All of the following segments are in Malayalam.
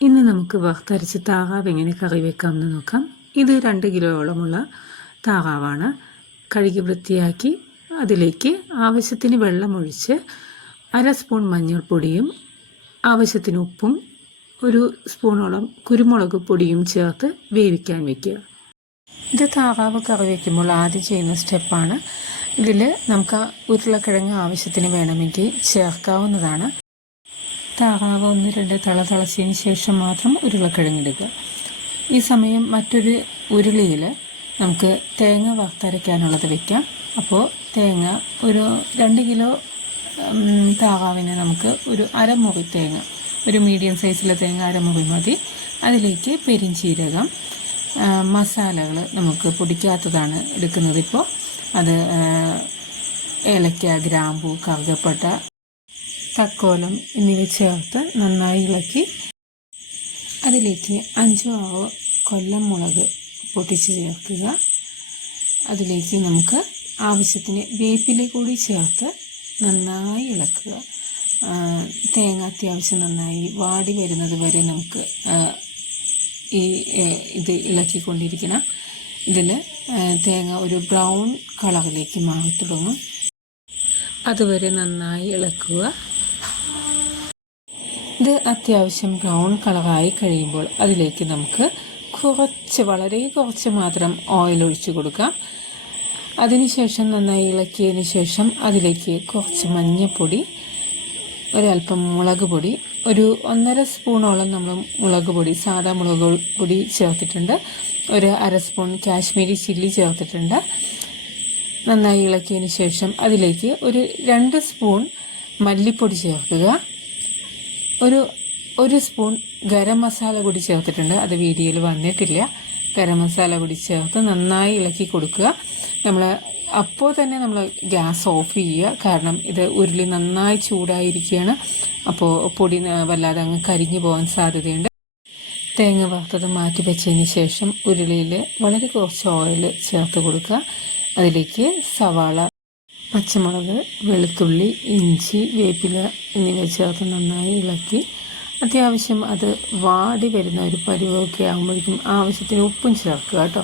ഇന്ന് നമുക്ക് വറുത്തരച്ച് താറാവ് എങ്ങനെ കറി വെക്കാമെന്ന് നോക്കാം. ഇത് 2 കിലോയോളമുള്ള താറാവാണ്. കഴുകി വൃത്തിയാക്കി അതിലേക്ക് ആവശ്യത്തിന് വെള്ളമൊഴിച്ച് 1/2 സ്പൂൺ മഞ്ഞൾപ്പൊടിയും ആവശ്യത്തിന് ഉപ്പും 1 സ്പൂണോളം കുരുമുളക് പൊടിയും ചേർത്ത് വേവിക്കാൻ വയ്ക്കുക. ഇത് താറാവ് കറി വയ്ക്കുമ്പോൾ ആദ്യം ചെയ്യുന്ന സ്റ്റെപ്പാണ്. ഇതിൽ നമുക്ക് ഉരുളക്കിഴങ്ങ് ആവശ്യത്തിന് വേണമെങ്കിൽ ചേർക്കാവുന്നതാണ്. താറാവ് 1-2 തിളച്ചതിന് ശേഷം മാത്രം ഉരുളക്കിഴങ്ങിടുക. ഈ സമയം മറ്റൊരു ഉരുളിയിൽ നമുക്ക് തേങ്ങ വറുത്തരയ്ക്കാനുള്ളത് വയ്ക്കാം. അപ്പോൾ തേങ്ങ ഒരു 2 കിലോ താറാവിന് നമുക്ക് ഒരു അരമുറി തേങ്ങ, ഒരു മീഡിയം സൈസിലെ തേങ്ങ അരമുറി മതി. അതിലേക്ക് പെരിഞ്ചീരകം, മസാലകൾ നമുക്ക് പൊടിക്കാത്തതാണ് എടുക്കുന്നത്. ഇപ്പോൾ അത് ഏലക്ക, ഗ്രാമ്പൂ, കറുകപ്പട്ട, തക്കോലം എന്നിവ ചേർത്ത് നന്നായി ഇളക്കി അതിലേക്ക് 5-6 കൊല്ലം മുളക് പൊട്ടിച്ച് ചേർക്കുക. അതിലേക്ക് നമുക്ക് ആവശ്യത്തിന് വേപ്പില കൂടി ചേർത്ത് നന്നായി ഇളക്കുക. തേങ്ങ അത്യാവശ്യം നന്നായി വാടി വരുന്നത് വരെ നമുക്ക് ഇത് ഇളക്കിക്കൊണ്ടിരിക്കണം. ഇതിൽ തേങ്ങ ഒരു ബ്രൗൺ കളറിലേക്ക് മാറി തുടങ്ങും. അതുവരെ നന്നായി ഇളക്കുക. ഇത് അത്യാവശ്യം ബ്രൗൺ കളറായി കഴിയുമ്പോൾ അതിലേക്ക് നമുക്ക് വളരെ കുറച്ച് മാത്രം ഓയിൽ ഒഴിച്ചു കൊടുക്കാം. അതിനുശേഷം നന്നായി ഇളക്കിയതിന് ശേഷം അതിലേക്ക് കുറച്ച് മഞ്ഞൾപ്പൊടി, ഒരൽപ്പം മുളക് പൊടി, ഒരു 1.5 സ്പൂണോളം നമ്മൾ മുളക് പൊടി, സാധാ മുളക് പൊടി ചേർത്തിട്ടുണ്ട്. ഒരു 1/2 സ്പൂൺ കാശ്മീരി ചില്ലി ചേർത്തിട്ടുണ്ട്. നന്നായി ഇളക്കിയതിന് ശേഷം അതിലേക്ക് ഒരു 2 സ്പൂൺ മല്ലിപ്പൊടി ചേർക്കുക. ഒരു സ്പൂൺ ഗരം മസാല കൂടി ചേർത്തിട്ടുണ്ട്. അത് വീഡിയോയിൽ വന്നിട്ടില്ല. ഗരം മസാല കൂടി ചേർത്ത് നന്നായി ഇളക്കി കൊടുക്കുക. അപ്പോൾ തന്നെ നമ്മൾ ഗ്യാസ് ഓഫ് ചെയ്യുക. കാരണം ഇത് ഉരുളി നന്നായി ചൂടായിരിക്കുകയാണ്. അപ്പോൾ പൊടി വല്ലാതെ അങ്ങ് കരിഞ്ഞു പോകാൻ സാധ്യതയുണ്ട്. തേങ്ങ വറുത്തത് മാറ്റി വെച്ചതിന് ശേഷം ഉരുളിയിൽ വളരെ കുറച്ച് ഓയിൽ ചേർത്ത് കൊടുക്കുക. അതിലേക്ക് സവാള, പച്ചമുളക്, വെളുത്തുള്ളി, ഇഞ്ചി, വേപ്പില എന്നിവ ചേർത്ത് നന്നായി ഇളക്കി അത്യാവശ്യം അത് വാടി വരുന്ന ഒരു പരുവമൊക്കെ ആകുമ്പോഴേക്കും ആവശ്യത്തിന് ഉപ്പും ചേർക്കുക കേട്ടോ.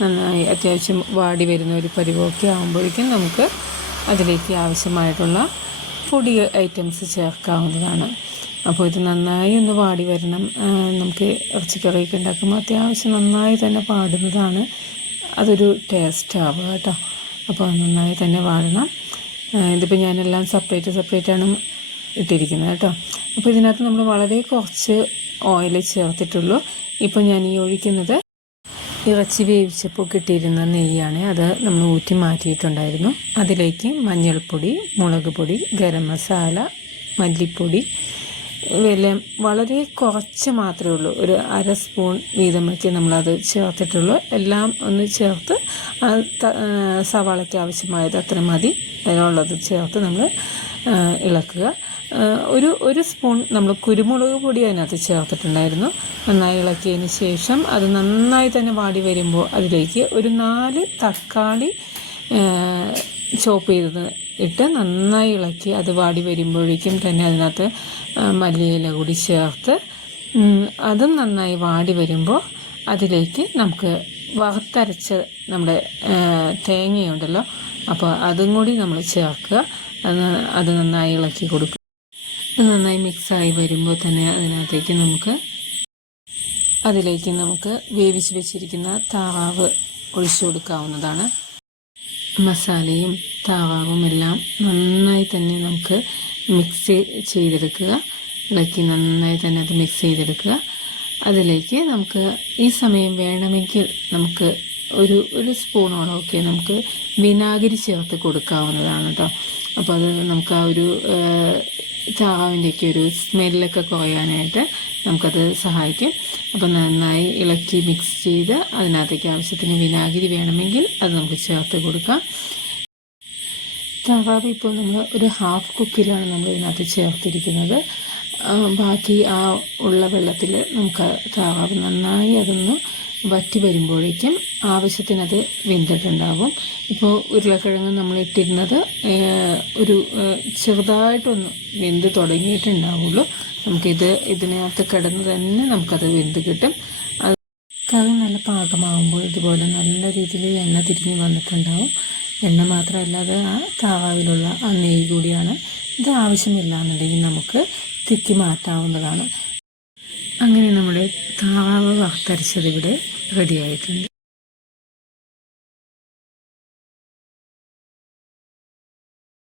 നന്നായി അത്യാവശ്യം വാടി വരുന്ന ഒരു പരുവമൊക്കെ ആകുമ്പോഴേക്കും നമുക്ക് അതിലേക്ക് ആവശ്യമായിട്ടുള്ള പൊടി ഐറ്റംസ് ചേർക്കാവുന്നതാണ്. അപ്പോൾ ഇത് നന്നായി ഒന്ന് വാടി വരണം. നമുക്ക് ഇറച്ചിക്കറിയൊക്കെ ഉണ്ടാക്കുമ്പോൾ അത്യാവശ്യം നന്നായി തന്നെ പാടുന്നതാണ്. അതൊരു ടേസ്റ്റ് ആവുക കേട്ടോ. അപ്പോൾ നന്നായി തന്നെ വാടണം. ഇതിപ്പോൾ ഞാനെല്ലാം സെപ്പറേറ്റാണ് ഇട്ടിരിക്കുന്നത് കേട്ടോ. അപ്പോൾ ഇതിനകത്ത് നമ്മൾ വളരെ കുറച്ച് ഓയിൽ ചേർത്തിട്ടുള്ളൂ. ഇപ്പോൾ ഞാൻ ഈ ഒഴിക്കുന്നത് ഇറച്ചി വേവിച്ചപ്പോൾ കിട്ടിയിരുന്ന നെയ്യാണ്. അത് നമ്മൾ ഊറ്റി മാറ്റിയിട്ടുണ്ടായിരുന്നു. അതിലേക്ക് മഞ്ഞൾപ്പൊടി, മുളക് പൊടി, ഗരം മസാല, മല്ലിപ്പൊടി എല്ലാം വളരെ കുറച്ച് മാത്രമേ ഉള്ളൂ. ഒരു 1/2 സ്പൂൺ വീതം വയ്ക്ക് നമ്മളത് ചേർത്തിട്ടുള്ളൂ. എല്ലാം ഒന്ന് ചേർത്ത് സവാളയ്ക്ക് ആവശ്യമായത് അത്ര മതി. അതിനുള്ളത് ചേർത്ത് നമ്മൾ ഇളക്കുക. ഒരു സ്പൂൺ നമ്മൾ കുരുമുളക് പൊടി അതിനകത്ത് ചേർത്തിട്ടുണ്ടായിരുന്നു. നന്നായി ഇളക്കിയതിന് ശേഷം അത് നന്നായി തന്നെ വാടി വരുമ്പോൾ അതിലേക്ക് ഒരു 4 തക്കാളി ചോപ്പ് ചെയ്തത് ഇട്ട് നന്നായി ഇളക്കി അത് വാടി വരുമ്പോഴേക്കും തന്നെ അതിനകത്ത് മല്ലിയില കൂടി ചേർത്ത് അതും നന്നായി വാടി വരുമ്പോൾ അതിലേക്ക് നമുക്ക് വറുത്തരച്ച നമ്മുടെ തേങ്ങയുണ്ടല്ലോ, അപ്പോൾ അതും കൂടി നമ്മൾ ചേർക്കുക. അത് നന്നായി ഇളക്കി കൊടുക്കുക. അത് നന്നായി മിക്സായി വരുമ്പോൾ തന്നെ അതിലേക്ക് നമുക്ക് വേവിച്ച് വെച്ചിരിക്കുന്ന താറാവ് ഒഴിച്ചു കൊടുക്കാവുന്നതാണ്. മസാലയും താറാവും എല്ലാം നന്നായി തന്നെ നമുക്ക് മിക്സ് ചെയ്തെടുക്കുക. ഇളക്കി നന്നായി തന്നെ അത് മിക്സ് ചെയ്തെടുക്കുക. അതിലേക്ക് നമുക്ക് ഈ സമയം വേണമെങ്കിൽ നമുക്ക് ഒരു സ്പൂണോളം ഒക്കെ നമുക്ക് വിനാഗിരി ചേർത്ത് കൊടുക്കാവുന്നതാണ് കേട്ടോ. അപ്പോൾ അത് നമുക്ക് ആ ഒരു താറാവിൻ്റെയൊക്കെ ഒരു സ്മെല്ലൊക്കെ കുറയാനായിട്ട് നമുക്കത് സഹായിക്കും. അപ്പോൾ നന്നായി ഇളക്കി മിക്സ് ചെയ്ത് അതിനകത്തേക്ക് ആവശ്യത്തിന് വിനാഗിരി വേണമെങ്കിൽ അത് നമുക്ക് ചേർത്ത് കൊടുക്കാം. താറാവ് ഇപ്പോൾ നമ്മൾ ഒരു ഹാഫ് കുക്കിലാണ് നമ്മൾ ഇതിനകത്ത് ചേർത്തിരിക്കുന്നത്. ബാക്കി ആ ഉള്ള വെള്ളത്തിൽ നമുക്ക് താറാവ് നന്നായി അതൊന്ന് വറ്റി വരുമ്പോഴേക്കും ആവശ്യത്തിനത് വെന്തിട്ടുണ്ടാവും. ഇപ്പോൾ ഉരുളക്കിഴങ്ങ് നമ്മൾ ഇട്ടിരുന്നത് ഒരു ചെറുതായിട്ടൊന്ന് വെന്ത് തുടങ്ങിയിട്ടുണ്ടാവുള്ളൂ. ഇതിനകത്ത് കിടന്ന് തന്നെ നമുക്കത് വെന്ത് കിട്ടും. കറി നല്ല പാകമാകുമ്പോൾ ഇതുപോലെ നല്ല രീതിയിൽ എണ്ണ തിരിഞ്ഞ് വന്നിട്ടുണ്ടാവും. എണ്ണ മാത്രമല്ല, അത് ആ താവാവിലുള്ള ആ നെയ്യ് കൂടിയാണ്. ഇത് ആവശ്യമില്ല എന്നുണ്ടെങ്കിൽ നമുക്ക് തിക്കി മാറ്റാവുന്നതാണ്. അങ്ങനെ നമ്മുടെ താവാവ് വറുത്തരച്ചത് ഇവിടെ റെഡിയായിട്ടുണ്ട്.